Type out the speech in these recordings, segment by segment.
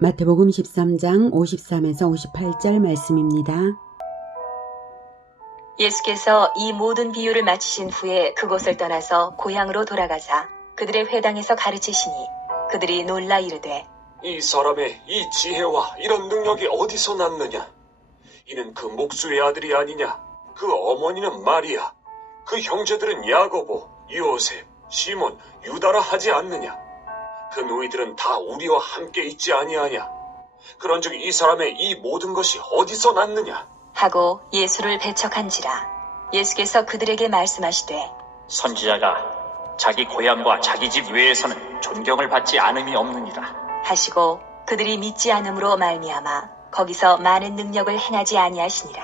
마태복음 13장 53에서 58절 말씀입니다. 예수께서 이 모든 비유를 마치신 후에 그곳을 떠나서 고향으로 돌아가사 그들의 회당에서 가르치시니 그들이 놀라 이르되 이 사람의 이 지혜와 이런 능력이 어디서 났느냐? 이는 그 목수의 아들이 아니냐? 그 어머니는 마리아, 그 형제들은 야고보, 요셉, 시몬, 유다라 하지 않느냐? 그 너희들은 다 우리와 함께 있지 아니하냐? 그런즉 이 사람의 이 모든 것이 어디서 났느냐? 하고 예수를 배척한지라. 예수께서 그들에게 말씀하시되 선지자가 자기 고향과 자기 집 외에서는 존경을 받지 않음이 없느니라. 하시고 그들이 믿지 않음으로 말미암아 거기서 많은 능력을 행하지 아니하시니라.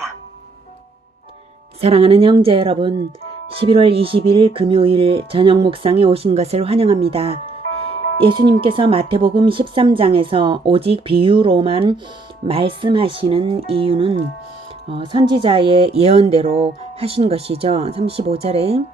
사랑하는 형제 여러분, 11월 20일 금요일 저녁 묵상에 오신 것을 환영합니다. 예수님께서 마태복음 13장에서 오직 비유로만 말씀하시는 이유는 선지자의 예언대로 하신 것이죠. 35절에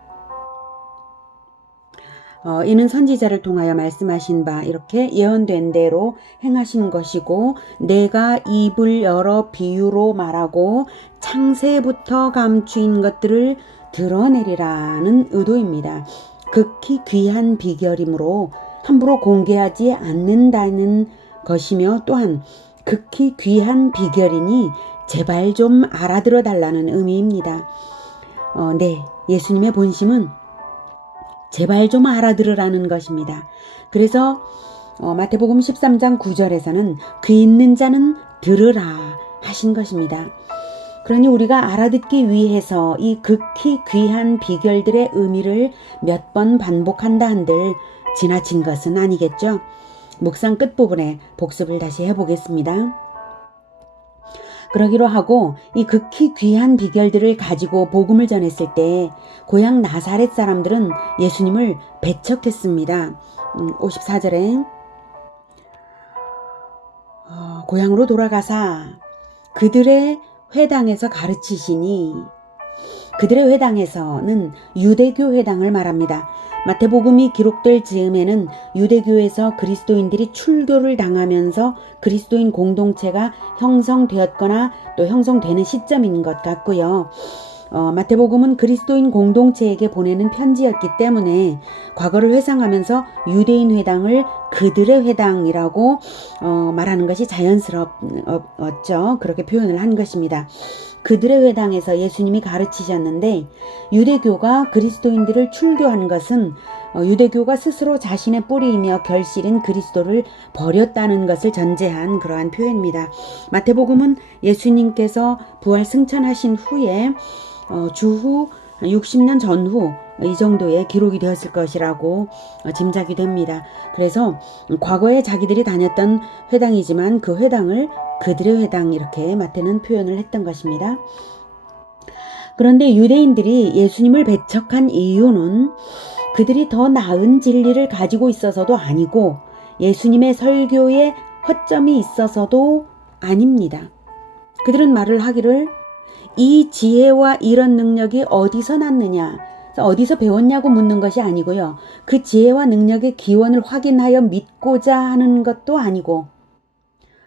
이는 선지자를 통하여 말씀하신 바 이렇게 예언된 대로 행하신 것이고 내가 입을 열어 비유로 말하고 창세부터 감추인 것들을 드러내리라는 의도입니다. 극히 귀한 비결이므로 함부로 공개하지 않는다는 것이며 또한 극히 귀한 비결이니 제발 좀 알아들어 달라는 의미입니다. 네, 예수님의 본심은 제발 좀 알아들으라는 것입니다. 그래서 마태복음 13장 9절에서는 귀 있는 자는 들으라 하신 것입니다. 그러니 우리가 알아듣기 위해서 이 극히 귀한 비결들의 의미를 몇 번 반복한다 한들 지나친 것은 아니겠죠. 묵상 끝부분에 복습을 다시 해보겠습니다. 그러기로 하고 이 극히 귀한 비결들을 가지고 복음을 전했을 때 고향 나사렛 사람들은 예수님을 배척했습니다. 54절에 고향으로 돌아가사 그들의 회당에서 가르치시니, 그들의 회당에서는 유대교 회당을 말합니다. 마태복음이 기록될 즈음에는 유대교에서 그리스도인들이 출교를 당하면서 그리스도인 공동체가 형성되었거나 또 형성되는 시점인 것 같고요. 마태복음은 그리스도인 공동체에게 보내는 편지였기 때문에 과거를 회상하면서 유대인 회당을 그들의 회당이라고 말하는 것이 자연스럽죠. 그렇게 표현을 한 것입니다. 그들의 회당에서 예수님이 가르치셨는데 유대교가 그리스도인들을 출교한 것은 유대교가 스스로 자신의 뿌리이며 결실인 그리스도를 버렸다는 것을 전제한 그러한 표현입니다. 마태복음은 예수님께서 부활 승천하신 후에 주후 60년 전후 이 정도의 기록이 되었을 것이라고 짐작이 됩니다. 그래서 과거에 자기들이 다녔던 회당이지만 그 회당을 그들의 회당 이렇게 마태는 표현을 했던 것입니다. 그런데 유대인들이 예수님을 배척한 이유는 그들이 더 나은 진리를 가지고 있어서도 아니고 예수님의 설교에 허점이 있어서도 아닙니다. 그들은 말을 하기를 이 지혜와 이런 능력이 어디서 났느냐, 어디서 배웠냐고 묻는 것이 아니고요. 그 지혜와 능력의 기원을 확인하여 믿고자 하는 것도 아니고,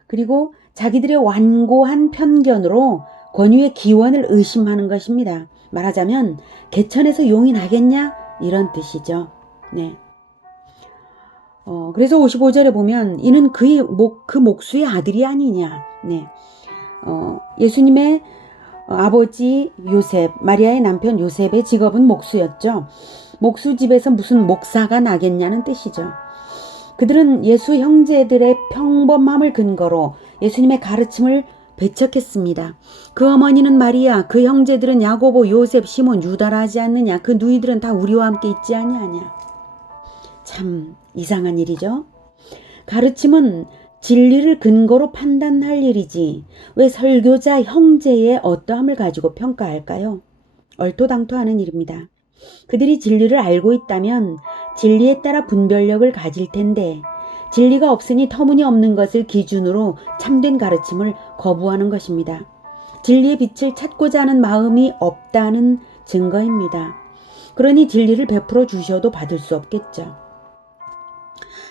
그리고 자기들의 완고한 편견으로 권위의 기원을 의심하는 것입니다. 말하자면 개천에서 용이 나겠냐? 이런 뜻이죠. 네. 그래서 55절에 보면 이는 그 목수의 아들이 아니냐. 네. 예수님의 아버지 요셉, 마리아의 남편 요셉의 직업은 목수였죠. 목수집에서 무슨 목사가 나겠냐는 뜻이죠. 그들은 예수 형제들의 평범함을 근거로 예수님의 가르침을 배척했습니다. 그 어머니는 마리아, 그 형제들은 야고보, 요셉, 시몬, 유다라 하지 않느냐. 그 누이들은 다 우리와 함께 있지 아니하냐. 참 이상한 일이죠. 가르침은 진리를 근거로 판단할 일이지 왜 설교자 형제의 어떠함을 가지고 평가할까요? 얼토당토하는 일입니다. 그들이 진리를 알고 있다면 진리에 따라 분별력을 가질 텐데 진리가 없으니 터무니없는 것을 기준으로 참된 가르침을 거부하는 것입니다. 진리의 빛을 찾고자 하는 마음이 없다는 증거입니다. 그러니 진리를 베풀어 주셔도 받을 수 없겠죠.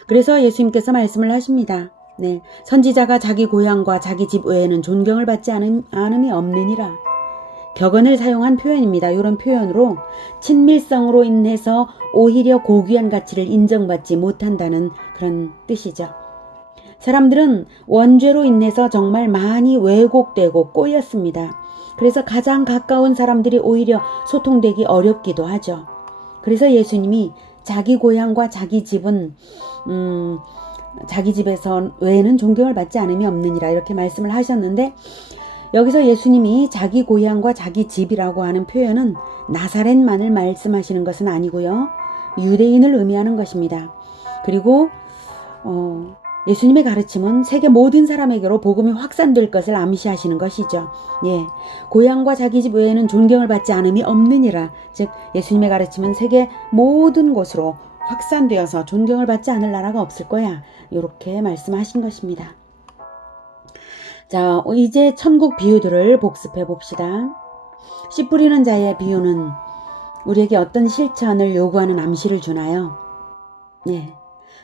그래서 예수님께서 말씀을 하십니다. 네, 선지자가 자기 고향과 자기 집 외에는 존경을 받지 않음이 없느니라. 격언을 사용한 표현입니다. 이런 표현으로 친밀성으로 인해서 오히려 고귀한 가치를 인정받지 못한다는 그런 뜻이죠. 사람들은 원죄로 인해서 정말 많이 왜곡되고 꼬였습니다. 그래서 가장 가까운 사람들이 오히려 소통되기 어렵기도 하죠. 그래서 예수님이 자기 고향과 자기 집은 자기 집에서 외에는 존경을 받지 않음이 없느니라 이렇게 말씀을 하셨는데, 여기서 예수님이 자기 고향과 자기 집이라고 하는 표현은 나사렛만을 말씀하시는 것은 아니고요. 유대인을 의미하는 것입니다. 그리고 예수님의 가르침은 세계 모든 사람에게로 복음이 확산될 것을 암시하시는 것이죠. 예, 고향과 자기 집 외에는 존경을 받지 않음이 없느니라. 즉 예수님의 가르침은 세계 모든 곳으로 확산되어서 존경을 받지 않을 나라가 없을 거야. 이렇게 말씀하신 것입니다. 자, 이제 천국 비유들을 복습해 봅시다. 씨 뿌리는 자의 비유는 우리에게 어떤 실천을 요구하는 암시를 주나요? 네,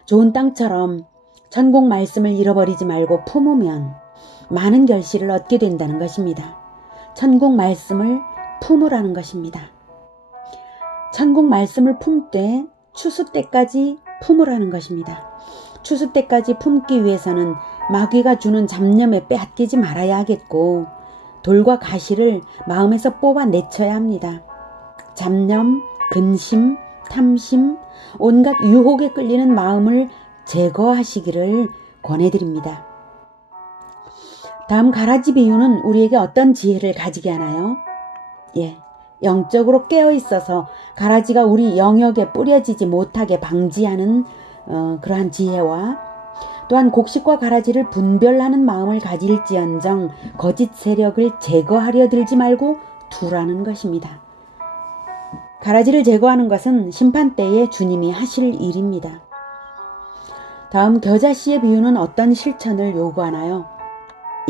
좋은 땅처럼 천국 말씀을 잃어버리지 말고 품으면 많은 결실을 얻게 된다는 것입니다. 천국 말씀을 품으라는 것입니다. 천국 말씀을 품되 추수 때까지 품으라는 것입니다. 추수 때까지 품기 위해서는 마귀가 주는 잡념에 빼앗기지 말아야 하겠고, 돌과 가시를 마음에서 뽑아내쳐야 합니다. 잡념, 근심, 탐심, 온갖 유혹에 끌리는 마음을 제거하시기를 권해드립니다. 다음 가라지 비유는 우리에게 어떤 지혜를 가지게 하나요? 예, 영적으로 깨어있어서 가라지가 우리 영역에 뿌려지지 못하게 방지하는 그러한 지혜와, 또한 곡식과 가라지를 분별하는 마음을 가질지언정 거짓 세력을 제거하려 들지 말고 두라는 것입니다. 가라지를 제거하는 것은 심판 때에 주님이 하실 일입니다. 다음 겨자씨의 비유는 어떤 실천을 요구하나요?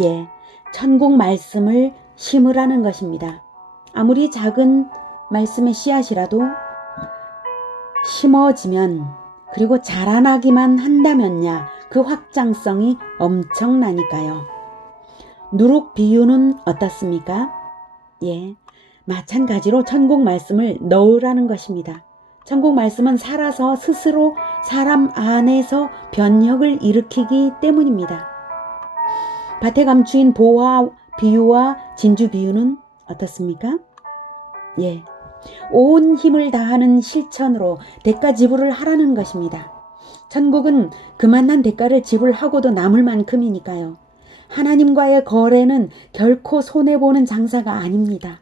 예, 천국 말씀을 심으라는 것입니다. 아무리 작은 말씀의 씨앗이라도 심어지면, 그리고 자라나기만 한다면야 그 확장성이 엄청나니까요. 누룩 비유는 어떻습니까? 예, 마찬가지로 천국 말씀을 넣으라는 것입니다. 천국 말씀은 살아서 스스로 사람 안에서 변혁을 일으키기 때문입니다. 밭에 감추인 보화 비유와 진주 비유는 어떻습니까? 예, 온 힘을 다하는 실천으로 대가 지불을 하라는 것입니다. 천국은 그만한 대가를 지불하고도 남을 만큼이니까요. 하나님과의 거래는 결코 손해보는 장사가 아닙니다.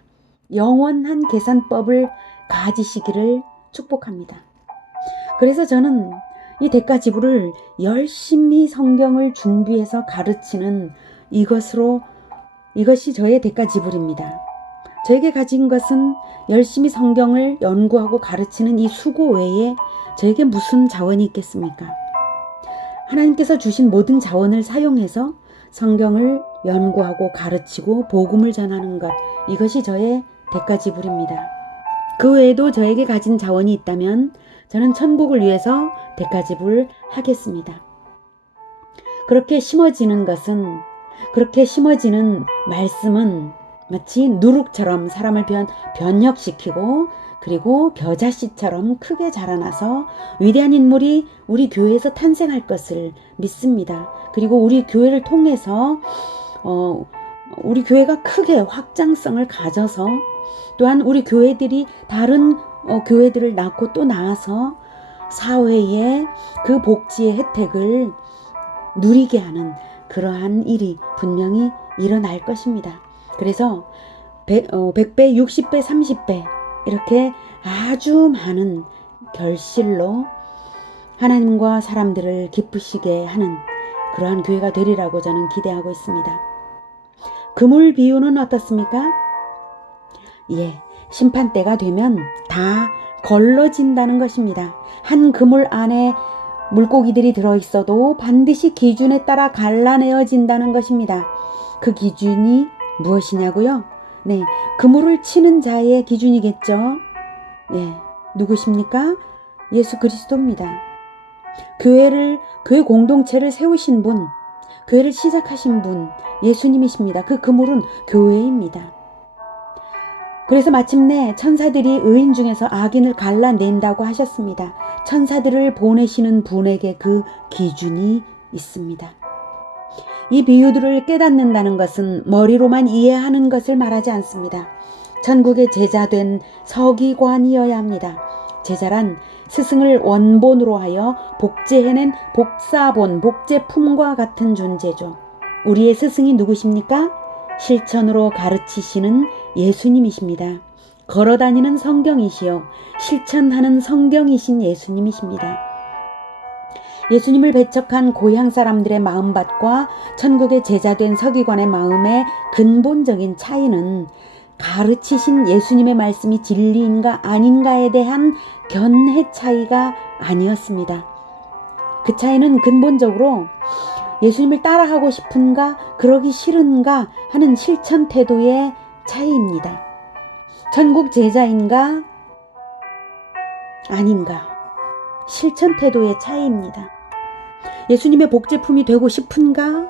영원한 계산법을 가지시기를 축복합니다. 그래서 저는 이 대가 지불을 열심히 성경을 준비해서 가르치는 이것이 저의 대가 지불입니다. 저에게 가진 것은 열심히 성경을 연구하고 가르치는 이 수고 외에 저에게 무슨 자원이 있겠습니까? 하나님께서 주신 모든 자원을 사용해서 성경을 연구하고 가르치고 복음을 전하는 것, 이것이 저의 대가 지불입니다. 그 외에도 저에게 가진 자원이 있다면 저는 천국을 위해서 대가 지불하겠습니다. 그렇게 심어지는 말씀은 마치 누룩처럼 사람을 변혁시키고, 그리고 겨자씨처럼 크게 자라나서 위대한 인물이 우리 교회에서 탄생할 것을 믿습니다. 그리고 우리 교회를 통해서 우리 교회가 크게 확장성을 가져서, 또한 우리 교회들이 다른 교회들을 낳고 또 낳아서 사회의 그 복지의 혜택을 누리게 하는 그러한 일이 분명히 일어날 것입니다. 그래서 100배, 60배, 30배 이렇게 아주 많은 결실로 하나님과 사람들을 기쁘시게 하는 그러한 교회가 되리라고 저는 기대하고 있습니다. 그물 비유는 어떻습니까? 예, 심판 때가 되면 다 걸러진다는 것입니다. 한 그물 안에 물고기들이 들어있어도 반드시 기준에 따라 갈라내어진다는 것입니다. 그 기준이 무엇이냐고요? 네, 그물을 치는 자의 기준이겠죠. 네, 누구십니까? 예수 그리스도입니다. 교회 공동체를 세우신 분, 교회를 시작하신 분 예수님이십니다. 그 그물은 교회입니다. 그래서 마침내 천사들이 의인 중에서 악인을 갈라낸다고 하셨습니다. 천사들을 보내시는 분에게 그 기준이 있습니다. 이 비유들을 깨닫는다는 것은 머리로만 이해하는 것을 말하지 않습니다. 천국의 제자된 서기관이어야 합니다. 제자란 스승을 원본으로 하여 복제해낸 복사본, 복제품과 같은 존재죠. 우리의 스승이 누구십니까? 실천으로 가르치시는 예수님이십니다. 걸어다니는 성경이시요 실천하는 성경이신 예수님이십니다. 예수님을 배척한 고향 사람들의 마음밭과 천국의 제자된 서기관의 마음의 근본적인 차이는 가르치신 예수님의 말씀이 진리인가 아닌가에 대한 견해 차이가 아니었습니다. 그 차이는 근본적으로 예수님을 따라하고 싶은가 그러기 싫은가 하는 실천 태도의 차이입니다. 천국 제자인가 아닌가 실천 태도의 차이입니다. 예수님의 복제품이 되고 싶은가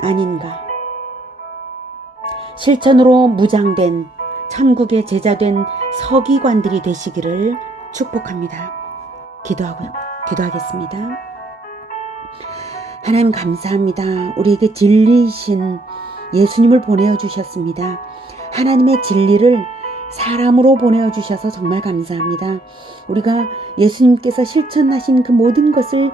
아닌가 실천으로 무장된 천국의 제자된 서기관들이 되시기를 축복합니다. 기도하겠습니다. 하나님 감사합니다. 우리에게 진리이신 예수님을 보내주셨습니다. 하나님의 진리를 사람으로 보내주셔서 정말 감사합니다. 우리가 예수님께서 실천하신 그 모든 것을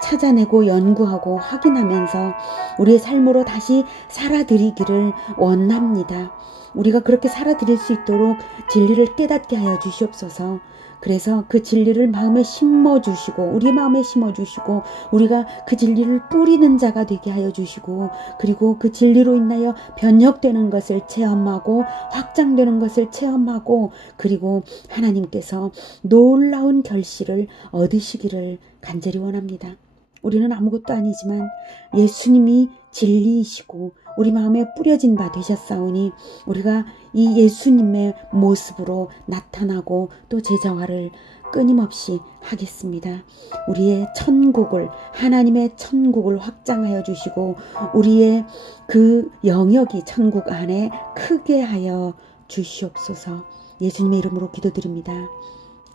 찾아내고 연구하고 확인하면서 우리의 삶으로 다시 살아드리기를 원합니다. 우리가 그렇게 살아드릴 수 있도록 진리를 깨닫게 하여 주시옵소서. 그래서 그 진리를 마음에 심어주시고 우리 마음에 심어주시고 우리가 그 진리를 뿌리는 자가 되게 하여 주시고 그리고 그 진리로 인하여 변혁되는 것을 체험하고 확장되는 것을 체험하고 그리고 하나님께서 놀라운 결실을 얻으시기를 간절히 원합니다. 우리는 아무것도 아니지만 예수님이 진리이시고 우리 마음에 뿌려진 바 되셨사오니 우리가 이 예수님의 모습으로 나타나고 또 제자화를 끊임없이 하겠습니다. 우리의 천국을 하나님의 천국을 확장하여 주시고 우리의 그 영역이 천국 안에 크게 하여 주시옵소서. 예수님의 이름으로 기도드립니다.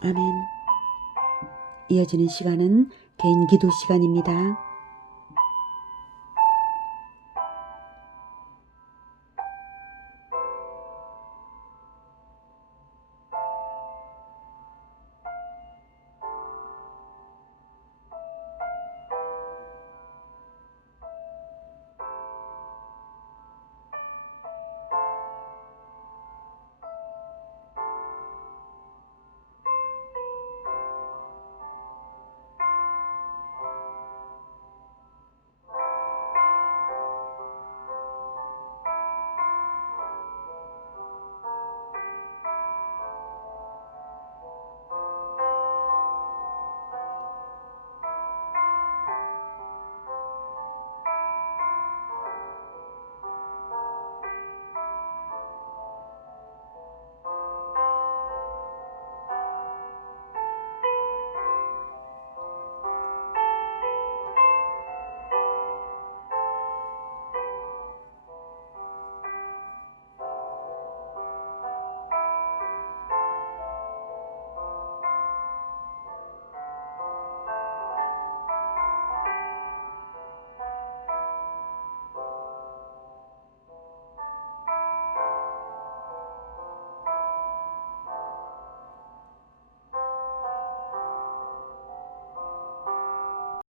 아멘. 이어지는 시간은 개인 기도 시간입니다.